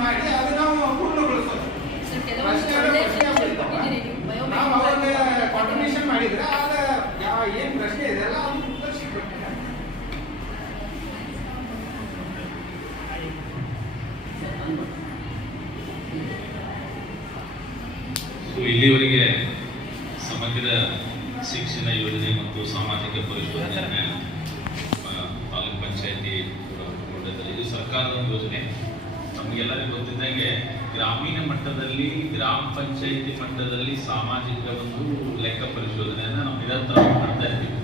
ಮಾಡಿ ಅದು ನಾವು ಪೂರ್ಣಗೊಳಿಸೋದು ನೀವು. ಅವಾಗ ಕಾಂಟ್ರಿಬ್ಯೂಷನ್ ಮಾಡಿದ್ರೆ ಆಗ ಯಾವ ಏನ್ ಪ್ರಶ್ನೆ ಇದೆ ಅಲ್ಲ ಅದು ಉತ್ತರ ಸಿಗ್ಬೇಕು ಸೊ ಇಲ್ಲಿವರೆಗೆ ಸಮಗ್ರ ಶಿಕ್ಷಣ ಯೋಜನೆ ಮತ್ತು ಸಾಮಾಜಿಕ ಪರಿಶೋಧನೆಯನ್ನು ತಾಲೂಕು ಪಂಚಾಯಿತಿ. ಇದು ಸರ್ಕಾರದ ಒಂದು ಯೋಜನೆ ನಮಗೆಲ್ಲರಿಗೂ ಗೊತ್ತಿದ್ದಂಗೆ ಗ್ರಾಮೀಣ ಮಟ್ಟದಲ್ಲಿ, ಗ್ರಾಮ ಪಂಚಾಯತಿ ಮಟ್ಟದಲ್ಲಿ ಸಾಮಾಜಿಕ ಒಂದು ಲೆಕ್ಕ ಪರಿಶೋಧನೆಯನ್ನು ನಾವು ನಿರಂತರವಾಗಿ ಮಾಡ್ತಾ ಇರ್ತೀವಿ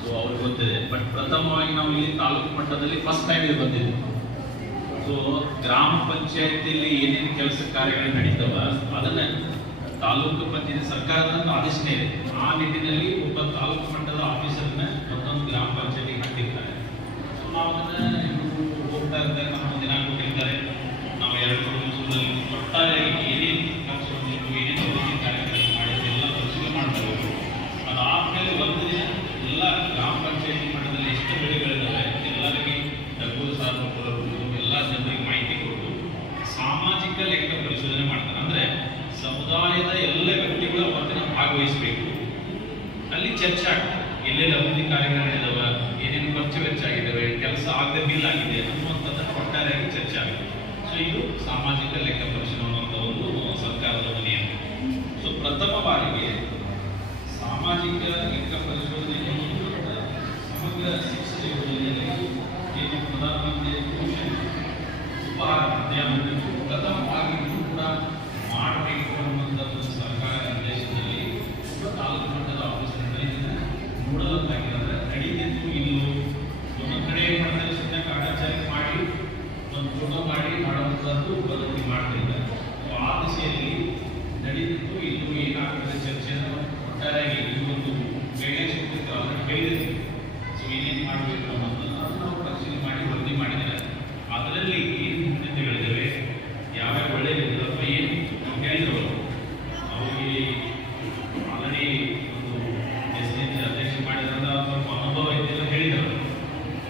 ಸೊ ಅವ್ರಿಗೆ ಗೊತ್ತಿದೆ. ಬಟ್ ಪ್ರಥಮವಾಗಿ ನಾವು ಇಲ್ಲಿ ತಾಲೂಕು ಮಟ್ಟದಲ್ಲಿ ಫಸ್ಟ್ ಟೈಮ್ ಇಲ್ಲಿ ಬಂದಿದ್ದೀವಿ. ಸೊ ಗ್ರಾಮ ಪಂಚಾಯತಿಯಲ್ಲಿ ಏನೇನು ಕೆಲಸ ಕಾರ್ಯಗಳು ನಡೀತವ, ಅದನ್ನ ತಾಲೂಕು ಪಂಚಾಯತಿ ಸರ್ಕಾರದ ಆದೇಶನೇ ಇದೆ. ಆ ನಿಟ್ಟಿನಲ್ಲಿ ಒಬ್ಬ ತಾಲೂಕು ಮಟ್ಟದ ಆಫೀಸರ್ನ ಮತ್ತೊಂದು ಗ್ರಾಮ ಪಂಚಾಯತಿಗೆ ಹಾಕಿರ್ತಾರೆ. ಸೊ ನಾವು ಅದನ್ನ ಪರಿಶೋಧನೆ ಮಾಡ್ತಾರೆ. ಅಂದ್ರೆ ಸಮುದಾಯದ ಎಲ್ಲ ವ್ಯಕ್ತಿಗಳು ಅವತ್ತಿನ ಭಾಗವಹಿಸಬೇಕು. ಅಲ್ಲಿ ಚರ್ಚೆ ಆಗ್ತದೆ. ಎಲ್ಲೆಲ್ಲಿ ಅಭಿವೃದ್ಧಿ ಕಾರ್ಯಗಳು ಏನೇನು ಖರ್ಚು ವೆಚ್ಚ ಆಗಿದ್ದಾವೆ ಕೆಲಸ ಆಗದೆ ಬಿಲ್ ಆಗಿದೆ ಅನ್ನುವಂಥದ್ದನ್ನು ಒಟ್ಟಾರೆಯಾಗಿ ಚರ್ಚೆ ಆಗುತ್ತೆ ಸೊ ಇದು ಸಾಮಾಜಿಕ ಲೆಕ್ಕ ಪರಿಶೀಲನೆ ಅನ್ನುವಂಥ ಒಂದು ಸರ್ಕಾರದ ನಿಯಮ. ಸೊ ಪ್ರಥಮ ಬಾರಿಗೆ ಸಾಮಾಜಿಕ ಲೆಕ್ಕ ಪರಿಶೋಧನೆ ಸಮಗ್ರ ಶಿಕ್ಷಣ ಯೋಜನೆಯಲ್ಲಿ ಏನು ಪ್ರಧಾನಮಂತ್ರಿ ಪೋಷಣೆ ಉಪಹಾರ ಮಧ್ಯಾಹ್ನ ಪ್ರಥಮವಾಗಿ ಇದು ಕೂಡ ಮಾಡಬೇಕು ಅನ್ನುವಂಥ ಒಂದು ಸರ್ಕಾರ ನಿರ್ದೇಶನದಲ್ಲಿ ಒಬ್ಬ ತಾಲೂಕು ಮಟ್ಟದ ಆಫೀಸರ್ಗಳು ಇದನ್ನ ನೋಡಲಾಗಿದ್ದಾರೆ ನಡೀತಿತ್ತು ಇಲ್ಲೋ ಒಂದೊಂದು ಕಡೆ ಏನ್ ಮಾಡ್ತಾರೆ ಸುಮ್ಮನೆ ಕಾಟಾಚಾರ ಮಾಡಿ ಒಂದು ಫೋಟೋ ಮಾಡಿ ಮಾಡುವಂಥದ್ದು ಪದ್ಧತಿ ಮಾಡ್ತಿದ್ದಾರೆ ಸೊ ಆ ದಿಶೆಯಲ್ಲಿ ನಡೀತಿತ್ತು ಇನ್ನು ಏನಾಗ್ತದೆ ಚರ್ಚೆಯನ್ನು ಒಟ್ಟಾರೆಯಾಗಿ ಈ ಒಂದು ಗೈಡೆನ್ಸ್ ಕೊಟ್ಟಿರ್ತಾರೆ ಅದನ್ನು ಕೇಳಿದ್ವಿ ಸೊ ಏನೇನು ಮಾಡಬೇಕು ಅನ್ನೋದನ್ನು ಅದನ್ನ ನಾವು ಪರಿಶೀಲನೆ ಮಾಡಿ ವರದಿ ಮಾಡಿದ್ದಾರೆ ಅದರಲ್ಲಿ ಏನು ನ್ಯೂನತೆಗಳಿದ್ದಾವೆ ಯಾವ್ಯಾವ ಒಳ್ಳೆಯದಿದೆ ಅಥವಾ ಏನು ನಾವು ಹೇಳಿದ್ರಲ್ಲ ಅವರಿಗೆ ಆಲ್ರೆಡಿ ಒಂದು ಎಸ್ ಡಿ ಅಧ್ಯಕ್ಷ ಮಾಡಿದ್ರಿಂದ ಸ್ವಲ್ಪ ಅನುಭವ ಇದೆಲ್ಲ ಹೇಳಿದ್ರು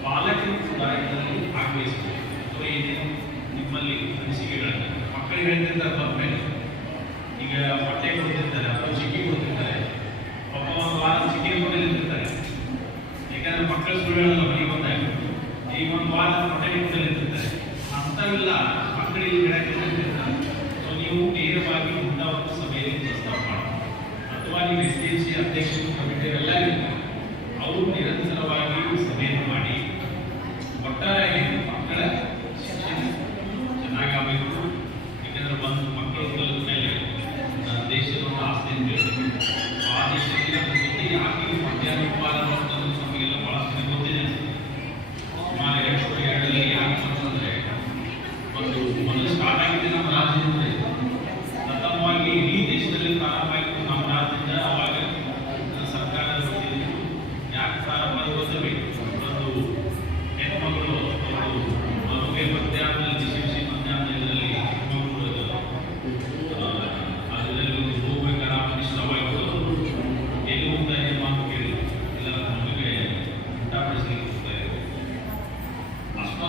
ಪಾಲಕರು ಕೂಡ ಇದರಲ್ಲಿ ಭಾಗವಹಿಸಬೇಕು ಅಥವಾ ಏನೇನು ನಿಮ್ಮಲ್ಲಿ ಅನಿಸಿಕೆಗಳನ್ನು ಮಕ್ಕಳಿಗೆ ಹೇಳ್ತಿರ್ತಾರೆ ಬಂದ ಈಗ ಮೊಟ್ಟೆ ಕೊಡ್ತಿರ್ತಾರೆ, ಅಥವಾ ಚಿಕ್ಕಿ ಕೊಡ್ತಿರ್ತಾರೆ. ಪಾಪ ಒಂದು ವಾರ ಚಿಕ್ಕಿ ಕೊಡಲಿರ್ತಾರೆ ಯಾಕಂದ್ರೆ ಮಕ್ಕಳು ಸುಳ್ಳು ಹೇಳಲ್ಲ, ಮನೆಗೆ ಬಂದಾಗ. ಈಗ ಒಂದು ವಾರ ಹೊಟ್ಟೆ ಕೊಡಲಿರ್ತಾರೆ ಅಂಥವೆಲ್ಲ ಮಕ್ಕಳಿಗೆ ಹೇಳಕ್ಕಿರ್ತಾರೆ ಸೊ ನೀವು ನೇರವಾಗಿ ಹುಟ್ಟಾವತ್ತು ಸಭೆಯಲ್ಲಿ ಪ್ರಸ್ತಾವ ಮಾಡಿ ಅಥವಾ ನೀವು ಎಸ್ ಡಿ ಸಿ ಅಧ್ಯಕ್ಷರು ಕಮಿಟಿ ಅವರು ನಿರಂತರವಾಗಿ ಸಭೆಯನ್ನು ಮಾಡಿ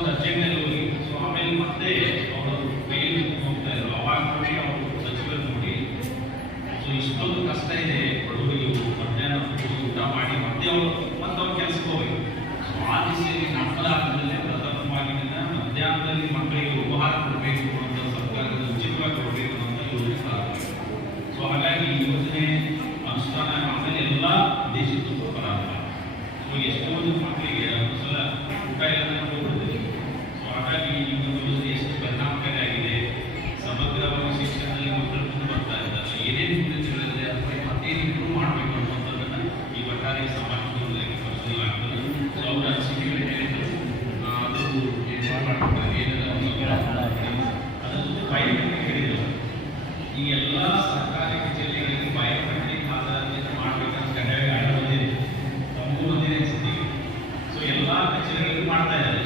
ಅಷ್ಟೊಂದು ಅರ್ಜೆಂಟಲ್ಲಿ ಹೋಗಿ ಸೊ ಆಮೇಲೆ ಮತ್ತೆ ಅವರು ಮೇಲ್ ಹೋಗ್ತಾ ಇದ್ರು ಅವಾಗ ನೋಡಿ ಅವರು ಸಚಿವರು ನೋಡಿ ಸೊ ಇಷ್ಟೊಂದು ಕಷ್ಟ ಇದೆ ಬಡವರಿಗೆ ಮಧ್ಯಾಹ್ನ ಊಟ ಮಾಡಿ ಮತ್ತೆ ಅವರು ಮತ್ತೆ ಅವ್ರ ಕೆಲಸಕ್ಕೆ ಹೋಗ್ಬೇಕು ಸೊ ಆ ದಿಸೆಯಲ್ಲಿ ನಮ್ಮ ರಾಜ್ಯದಲ್ಲೇ ಪ್ರಥಮವಾಗಿ ಮಧ್ಯಾಹ್ನದಲ್ಲಿ ಮಕ್ಕಳಿಗೆ ಉಪಹಾರ ಕೊಡಬೇಕು ಅಂತ ಸರ್ಕಾರದ ಉಚಿತವಾಗಿ ಕೊಡಬೇಕು ಅಂತ ಯೋಜನೆ ಪ್ರಾರಂಭ ಸೊ ಹಾಗಾಗಿ ಈ ಯೋಜನೆ ಅನುಷ್ಠಾನ ಆಮೇಲೆ ಎಲ್ಲ ದೇಶದ್ದು ಪ್ರಾರಂಭ ಸೊ ಎಷ್ಟೋ ಈ ಎಲ್ಲ ಸರ್ಕಾರಿ ಕಚೇರಿಗಳಿಗೆ ಬಯೋಮೆಟ್ರಿಕ್ ಮಾಡ್ತಾ ಇದ್ದಾರೆ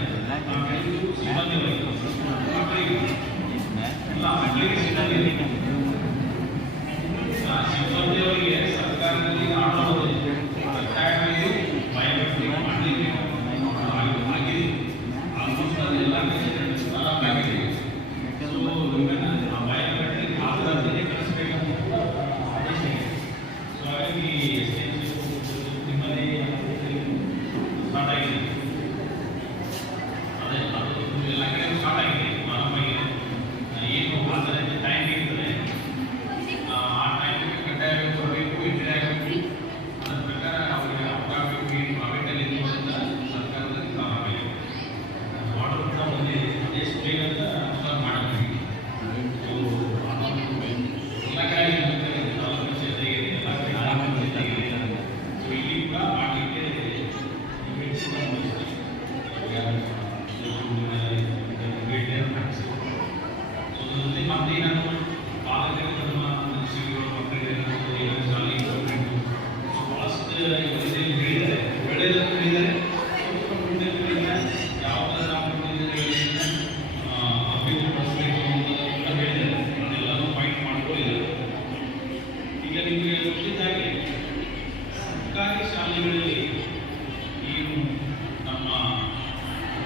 ಸಿಬ್ಬಂದಿ ಎಲ್ಲ ಮಕ್ಕಳಿಗೆ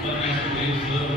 Thank you.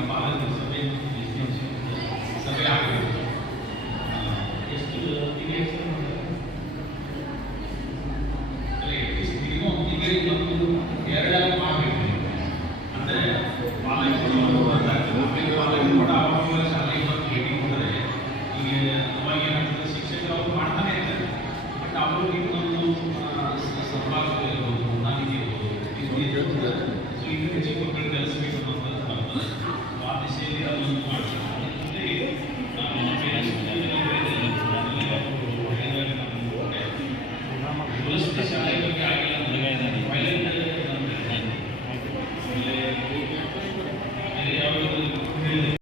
ಮಾಡ್ತಾರೆ